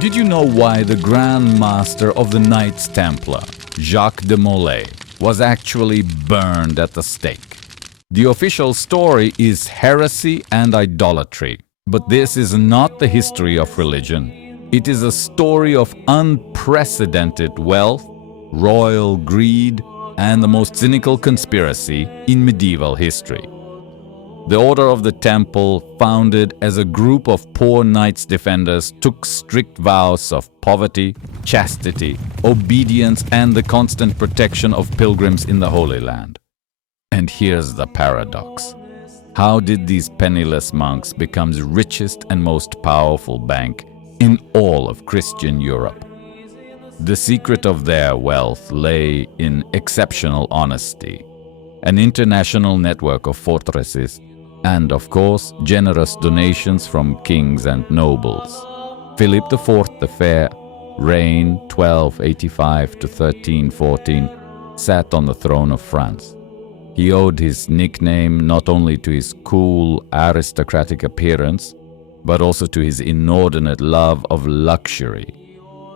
Did you know why the Grand Master of the Knights Templar, Jacques de Molay, was actually burned at the stake? The official story is heresy and idolatry, but this is not the history of religion. It is a story of unprecedented wealth, royal greed, and the most cynical conspiracy in medieval history. The Order of the Temple, founded as a group of poor knights defenders, took strict vows of poverty, chastity, obedience, and the constant protection of pilgrims in the Holy Land. And here's the paradox. How did these penniless monks become the richest and most powerful bank in all of Christian Europe? The secret of their wealth lay in exceptional honesty, an international network of fortresses, and of course, generous donations from kings and nobles. Philip IV the Fair, reign 1285 to 1314, sat on the throne of France. He owed his nickname not only to his cool, aristocratic appearance, but also to his inordinate love of luxury.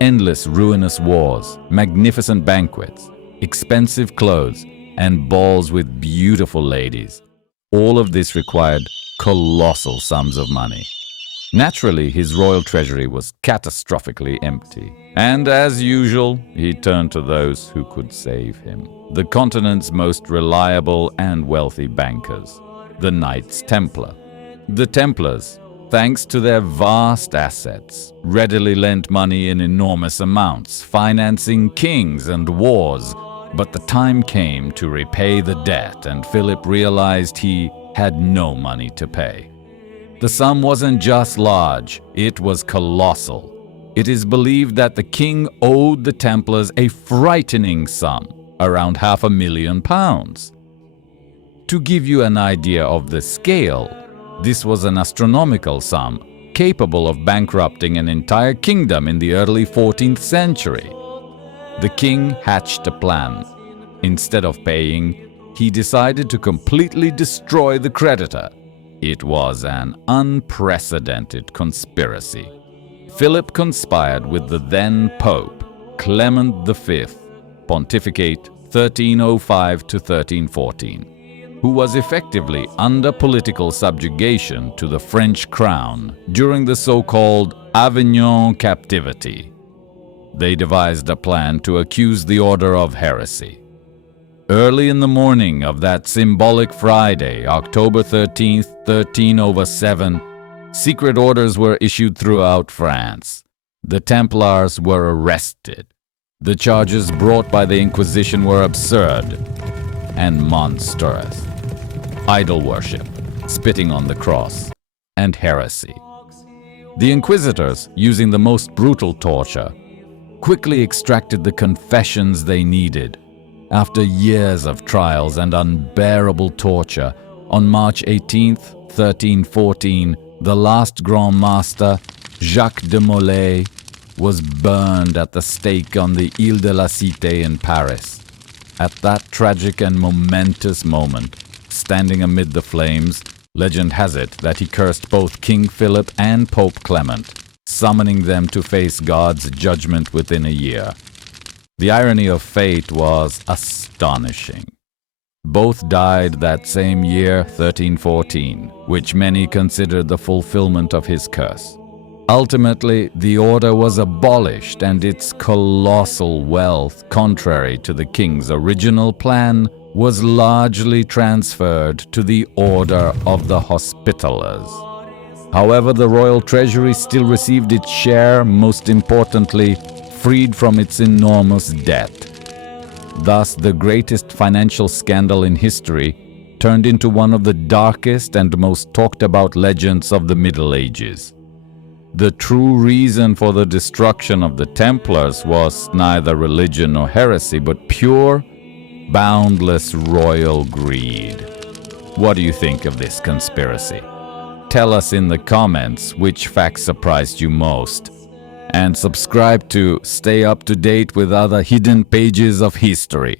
Endless ruinous wars, magnificent banquets, expensive clothes, and balls with beautiful ladies. All of this required colossal sums of money. Naturally, his royal treasury was catastrophically empty. And as usual, he turned to those who could save him. The continent's most reliable and wealthy bankers, the Knights Templar. The Templars, thanks to their vast assets, readily lent money in enormous amounts, financing kings and wars. But the time came to repay the debt, and Philip realized he had no money to pay. The sum wasn't just large, it was colossal. It is believed that the king owed the Templars a frightening sum, around £500,000. To give you an idea of the scale, this was an astronomical sum, capable of bankrupting an entire kingdom in the early 14th century. The king hatched a plan. Instead of paying, he decided to completely destroy the creditor. It was an unprecedented conspiracy. Philip conspired with the then Pope, Clement V, pontificate 1305 to 1314, who was effectively under political subjugation to the French crown during the so-called Avignon captivity. They devised a plan to accuse the order of heresy. Early in the morning of that symbolic Friday, October 13th, 1307, secret orders were issued throughout France. The Templars were arrested. The charges brought by the Inquisition were absurd and monstrous. Idol worship, spitting on the cross, and heresy. The Inquisitors, using the most brutal torture, quickly extracted the confessions they needed. After years of trials and unbearable torture, on March 18, 1314, the last Grand Master, Jacques de Molay, was burned at the stake on the Ile de la Cité in Paris. At that tragic and momentous moment, standing amid the flames, legend has it that he cursed both King Philip and Pope Clement, summoning them to face God's judgment within a year. The irony of fate was astonishing. Both died that same year, 1314, which many considered the fulfillment of his curse. Ultimately, the order was abolished and its colossal wealth, contrary to the king's original plan, was largely transferred to the Order of the Hospitallers. However, the royal treasury still received its share, most importantly, freed from its enormous debt. Thus, the greatest financial scandal in history turned into one of the darkest and most talked about legends of the Middle Ages. The true reason for the destruction of the Templars was neither religion nor heresy, but pure, boundless royal greed. What do you think of this conspiracy? Tell us in the comments which fact surprised you most. And subscribe to stay up to date with other hidden pages of history.